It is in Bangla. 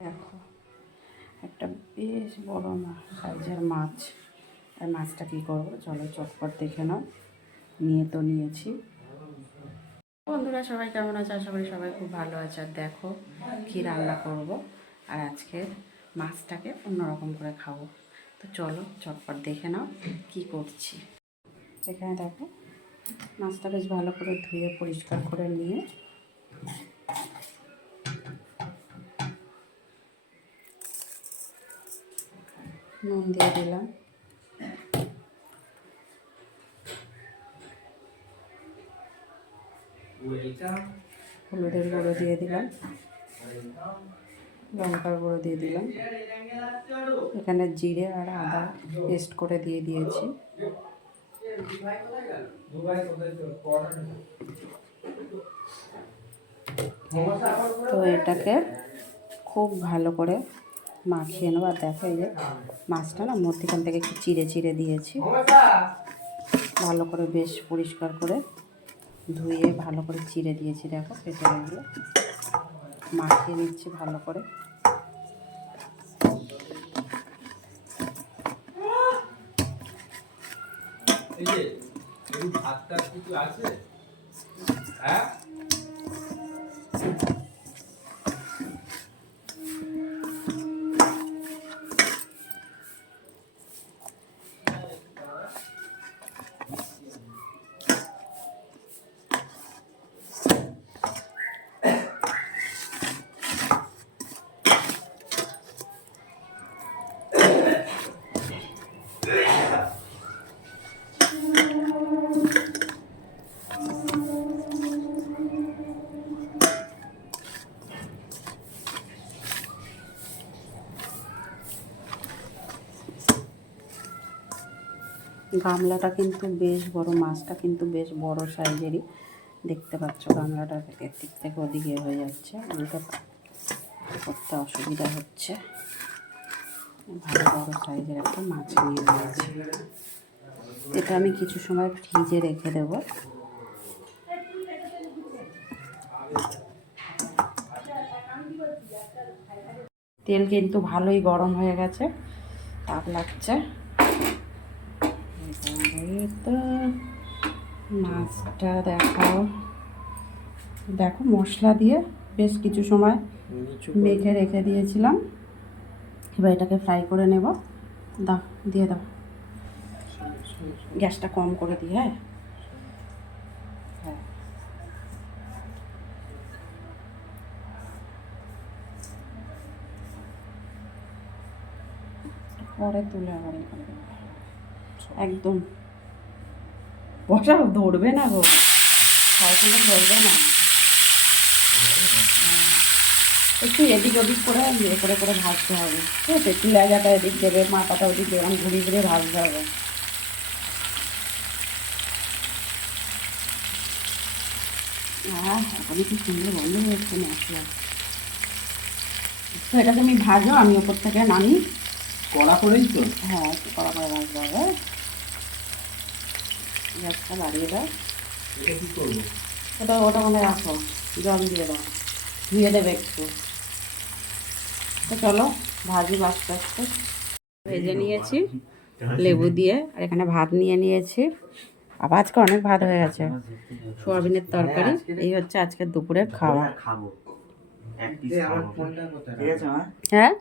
দেখো একটা বেশ বড় সাইজের মাছ। আর মাছটা কী করবো চলো চটপট দেখে নাও। নিয়েছি। বন্ধুরা সবাই কেমন আছে? আশা করি সবাই খুব ভালো আছে। আর দেখো কী রান্না করব। আর আজকে মাছটাকে অন্যরকম করে খাবো। তো চলো চটপট দেখে নাও কি করছি। এখানে দেখো মাছটা বেশ ভালো করে ধুয়ে পরিষ্কার করে নিয়ে নুন দিয়ে দিলাম, হলুদের গুঁড়ো দিয়ে দিলাম, লঙ্কার গুঁড়ো দিয়ে দিলাম, এখানে জিরে আর আদা পেস্ট করে দিয়ে দিয়েছি। তো এটাকে খুব ভালো করে মাখিয়ে নেবো। আর দেখো এই যে মাছটা না মধ্যখান থেকে একটু চিড়ে চিড়ে দিয়েছি। ভালো করে বেশ পরিষ্কার করে ধুয়ে ভালো করে চিড়ে দিয়েছি। দেখো পেছনেগুলো মাখিয়ে নিচ্ছি ভালো করে। এই যে এই ভাতটা কিছু আছে হ্যাঁ গামলাটা কিন্তু বেশ বড়, মাছটা কিন্তু বেশ বড় সাইজেরই। দেখতে পাচ্ছ গামলাটা একদিক থেকে ওদিকে হয়ে যাচ্ছে, ওইটা করতে অসুবিধা হচ্ছে। ভালো বড় সাইজের একটা মাছ নিয়ে নিয়েছি। এটা আমি কিছু সময় ফ্রিজে রেখে দেব। তেল কিন্তু ভালোই গরম হয়ে গেছে, তাপ লাগছে। তো মাছটা দেখো মশলা দিয়ে বেশ কিছু সময় মেখে রেখে দিয়েছিলাম। এবার এটাকে ফ্রাই করে নেব। দাও দিয়ে দাও, গ্যাসটা কম করে দিই। হ্যাঁ হ্যাঁ পরে তুলে আবার একদম বসাও, ধরবে না গো, সবসময় ধরবে না। একটু এদিক ওদিক করে করে ভাজতে হবে। ঠিক আছে, একটু লেজাটা এদিক দেবে, মাথাটা ওদিক দেবে, ঘুরিয়ে ঘুরিয়ে ভাজতে হবে। হ্যাঁ এখন কি সুন্দর বন্ধ হচ্ছে মশলা। তো এটাকে আমি ভাজো, আমি ওপর থেকে নামি। কড়া করেই তো? হ্যাঁ একটু কড়া করে ভাজতে হবে। গ্যাসটা বাড়িয়ে দাও। এটা কী করবো? ওটা মনে রাখো, জল দিয়ে দাও, ধুয়ে দেবে একটু। তো চলো ভাজি আস্তে আস্তে। ভেজে নিয়েছি লেবু দিয়ে, আর এখানে ভাত নিয়েছি। আবার আজকে অনেক ভাত হয়ে গেছে। সোয়াবিনের তরকারি, এই হচ্ছে আজকের দুপুরের খাওয়া। হ্যাঁ